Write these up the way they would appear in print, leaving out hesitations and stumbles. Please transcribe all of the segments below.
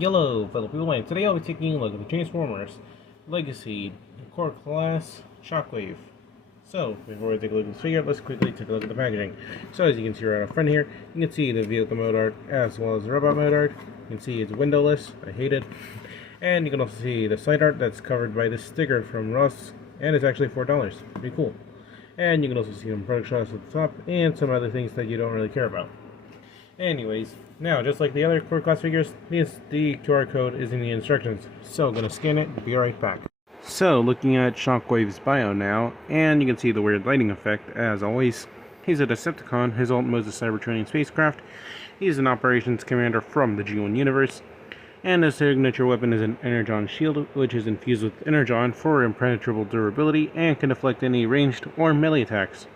Hello, fellow people, and today I'll be taking a look at the Transformers Legacy Core Class Shockwave. So, before we take a look at this figure, let's quickly take a look at the packaging. So, as you can see right up front here, you can see the vehicle mode art as well as the robot mode art. You can see it's windowless, I hate it. And you can also see the side art that's covered by this sticker from Ross, and it's actually $4. Pretty cool. And you can also see some product shots at the top and some other things that you don't really care about. Anyways, now just like the other core class figures, the QR code is in the instructions. So I'm gonna scan it, be right back. So looking at Shockwave's bio now, and you can see the weird lighting effect as always. He's a Decepticon, his ult mode is a Cybertronian spacecraft. He's an operations commander from the G1 universe. And his signature weapon is an Energon shield, which is infused with Energon for impenetrable durability and can deflect any ranged or melee attacks.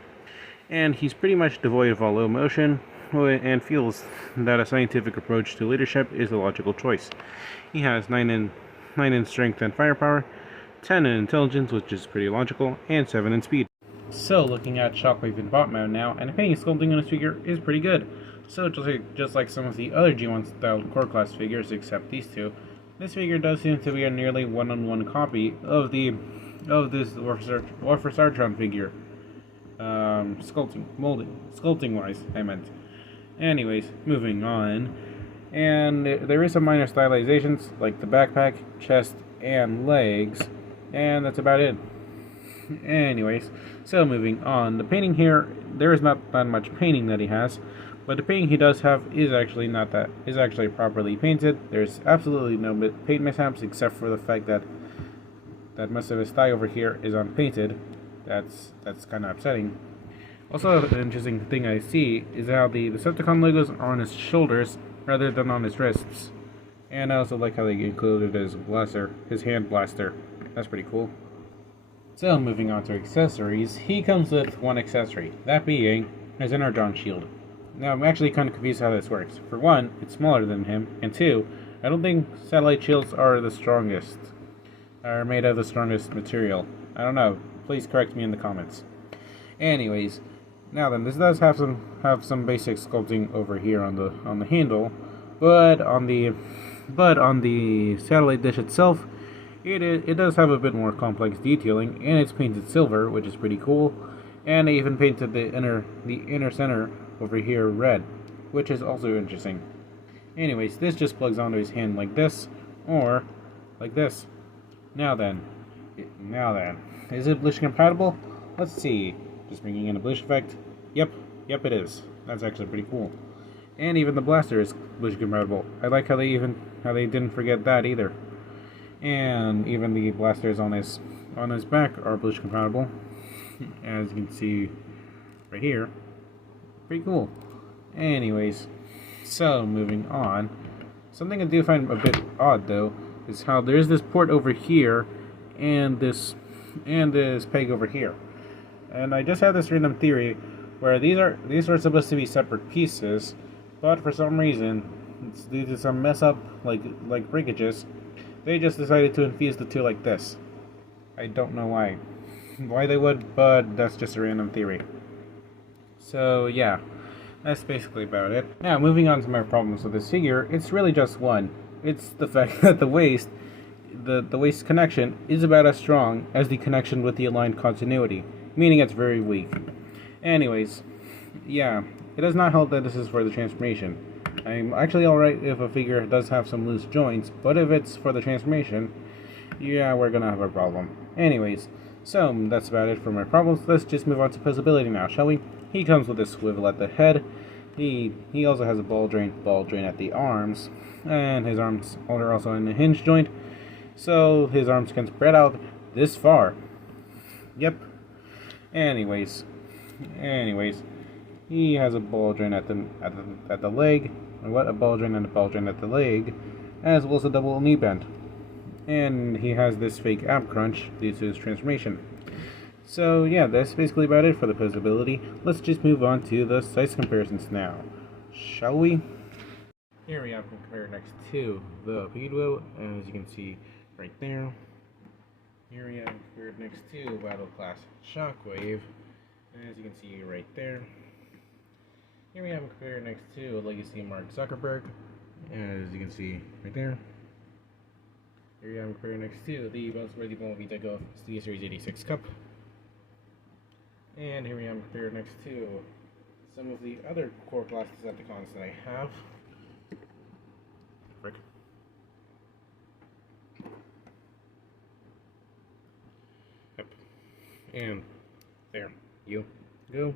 And he's pretty much devoid of all low motion, and feels that a scientific approach to leadership is a logical choice. He has 9 in strength and firepower, 10 in intelligence, which is pretty logical, and 7 in speed. So looking at Shockwave in bot mode now, and the painting sculpting on this figure is pretty good. So just like some of the other G1 style core class figures, except these two, this figure does seem to be a nearly one-on-one copy of this War for Cybertron figure. Sculpting wise, I meant. Anyways, moving on. And there is some minor stylizations, like the backpack, chest, and legs. And that's about it. Anyways, so moving on. The painting here, there is not that much painting that he has. But the painting he does have is actually properly painted. There's absolutely no paint mishaps, except for the fact that most of his thigh over here is unpainted. That's kind of upsetting. Also, an interesting thing I see is how the Decepticon logos are on his shoulders rather than on his wrists. And I also like how they included his blaster, his hand blaster. That's pretty cool. So, moving on to accessories, he comes with one accessory, that being his Energon shield. Now, I'm actually kind of confused how this works. For one, it's smaller than him, and two, I don't think satellite shields are made of the strongest material. I don't know. Please correct me in the comments. Anyways, now then, this does have some basic sculpting over here on the handle, but on the satellite dish itself, it does have a bit more complex detailing, and it's painted silver, which is pretty cool. And they even painted the inner center over here red, which is also interesting. Anyways, this just plugs onto his hand like this, or like this. Now then, is it Blish compatible? Let's see. Just bringing in a Blish effect. Yep, it is. That's actually pretty cool. And even the blaster is Blish compatible. I like how they didn't forget that either. And even the blasters on his back are Blish compatible, as you can see right here. Pretty cool. Anyways, so moving on. Something I do find a bit odd though is how there's this port over here and this peg over here. And I just have this random theory where these are supposed to be separate pieces, but for some reason, it's due to some mess up like breakages, they just decided to infuse the two like this. I don't know why they would, but that's just a random theory. So yeah, that's basically about it. Now moving on to my problems with this figure, it's really just one. It's the fact that the waist connection is about as strong as the connection with the aligned continuity, meaning it's very weak. Anyways, yeah, it does not help that this is for the transformation. I'm actually alright if a figure does have some loose joints, but if it's for the transformation, yeah, we're gonna have a problem. Anyways, so that's about it for my problems. Let's just move on to posability now, shall we? He comes with a swivel at the head. He also has a ball drain at the arms, and his arms are also in a hinge joint, so his arms can spread out this far. Yep. Anyways, he has a ball drain at the leg, a ball drain and a ball drain at the leg, as well as a double knee bend. And he has this fake ab crunch due to his transformation. So yeah, that's basically about it for the posability. Let's just move on to the size comparisons now, shall we? Here we have compared next to the Speedwell, as you can see right there. Here we have compared next to Battle Class Shockwave, as you can see right there. Here we have a career next to Legacy Mark Zuckerberg, as you can see right there. Here we have compared next to the most worthy Vita Go Studio Series 86 Cup. And here we have compared next to some of the other core class Decepticons that I have. Frick. Yep. And there you go.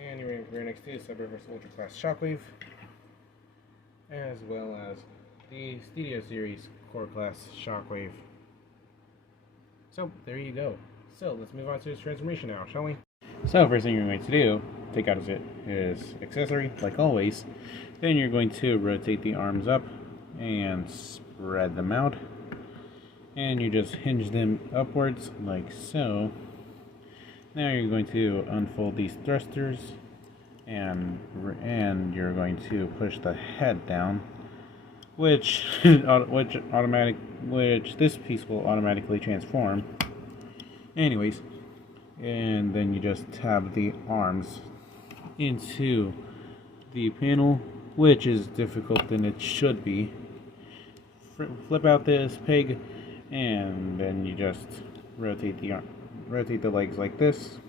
And here we have compared next to Cyberverse Ultra Class Shockwave, as well as the Studio Series Core Class Shockwave. So, there you go. So, let's move on to his transformation now, shall we? So, first thing you're going to do, take out his accessory, like always. Then you're going to rotate the arms up and spread them out. And you just hinge them upwards, like so. Now you're going to unfold these thrusters, and you're going to push the head down, which this piece will automatically transform. Anyways, and then you just tab the arms into the panel, which is difficult than it should be. Flip out this peg, and then you just rotate the legs like this.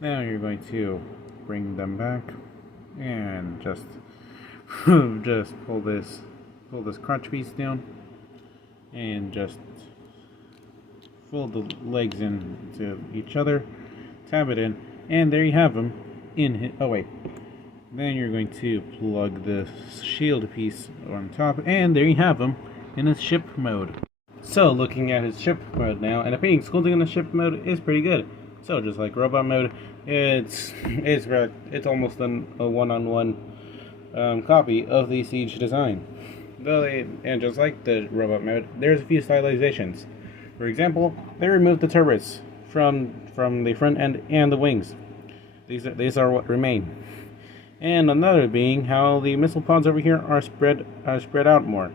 Now you're going to bring them back and just pull this crotch piece down and just fold the legs into each other, tab it in, and there you have them then you're going to plug the shield piece on top, and there you have them in a ship mode. So, looking at his ship mode now, and the painting sculpting in the ship mode is pretty good. So, just like robot mode, it's almost a one-on-one copy of the Siege design. And just like the robot mode, there's a few stylizations. For example, they removed the turrets from the front end and the wings. These are what remain. And another being how the missile pods over here are spread out more.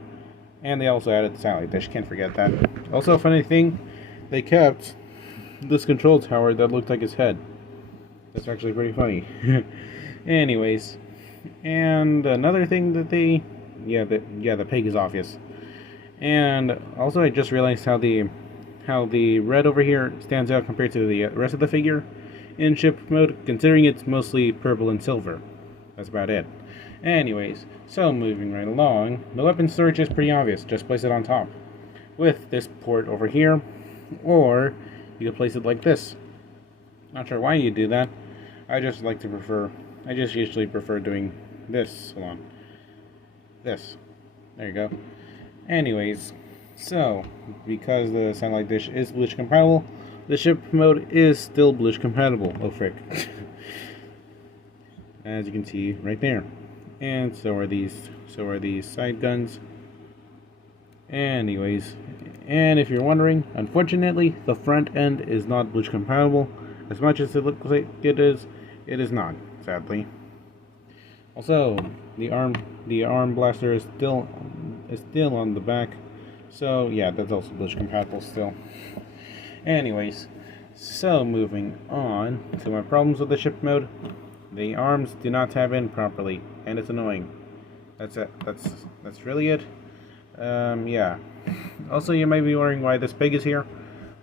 And they also added the satellite dish, can't forget that. Also, a funny thing, they kept this control tower that looked like his head. That's actually pretty funny. Anyways, and another thing that the peg is obvious. And also, I just realized how the red over here stands out compared to the rest of the figure in ship mode, considering it's mostly purple and silver. That's about it. Anyways, so moving right along, the weapon storage is pretty obvious. Just place it on top with this port over here, or you can place it like this. Not sure why you do that. I just usually prefer doing this. Hold on. This. There you go. Anyways, so because the satellite dish is Bluetooth compatible, the ship mode is still Bluetooth compatible. Oh frick. As you can see right there. And so are these side guns. Anyways, and if you're wondering, unfortunately the front end is not Bluetooth compatible. As much as it looks like it is not, sadly. Also, the arm blaster is still on the back. So yeah, that's also Bluetooth compatible still. Anyways, so moving on to my problems with the ship mode. The arms do not tab in properly, and it's annoying. That's it. That's really it. Yeah. Also, you may be wondering why this pig is here.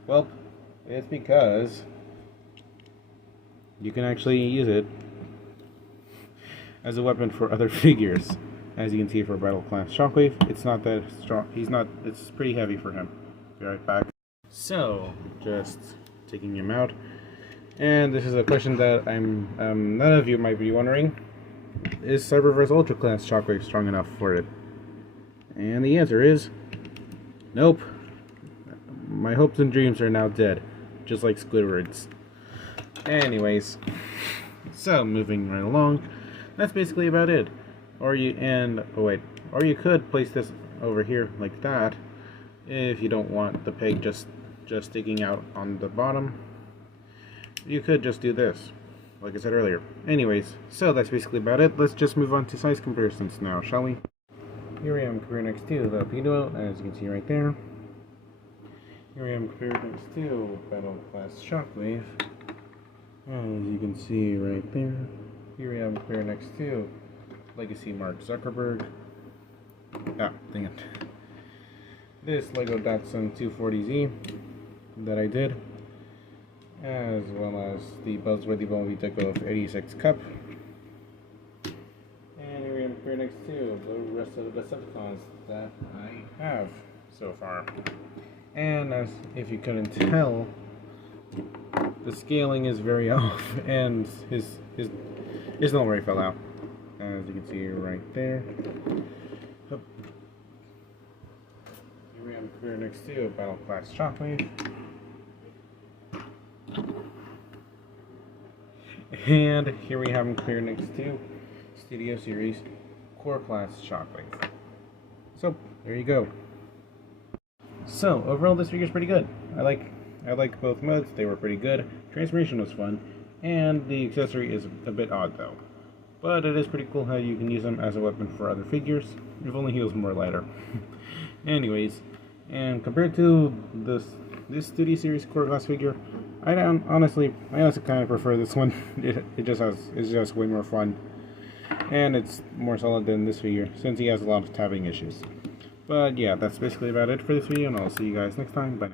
Well, it's because you can actually use it as a weapon for other figures. As you can see for Battle Class Shockwave, it's not that strong. It's pretty heavy for him. Be right back. So, just taking him out. And this is a question that none of you might be wondering. Is Cyberverse Ultra Class Shockwave strong enough for it? And the answer is nope. My hopes and dreams are now dead, just like Squidward's. Anyways, so moving right along, that's basically about it. Or you could place this over here like that, if you don't want the peg just sticking out on the bottom. You could just do this, like I said earlier. Anyways, so that's basically about it. Let's just move on to size comparisons now, shall we? Here I am compared next to the Torpedo, as you can see right there. Here I am compared next to Battle Class Shockwave, as you can see right there. Here I am compared next to Legacy Mark Zuckerberg. Ah, dang it. this Lego Datsun 240Z that I did, as well as the Buzzworthy Bumblebee Takeoff 86 Cup. And here we am here next to the rest of the Decepticons that I have so far. And as if you couldn't tell, the scaling is very off, and his nullery fell out, as you can see right there. Here we am here next to a Battle Class Shockwave. And here we have him clear next to Studio Series Core Class Shockwave. So there you go. So overall, this figure's pretty good. I like both modes. They were pretty good. Transformation was fun, and the accessory is a bit odd though. But it is pretty cool how you can use them as a weapon for other figures. If only he was more lighter. Anyways, and compared to this Studio Series Core Class figure, I honestly kind of prefer this one. It's just way more fun, and it's more solid than this figure since he has a lot of tapping issues. But yeah, that's basically about it for this video, and I'll see you guys next time. Bye now.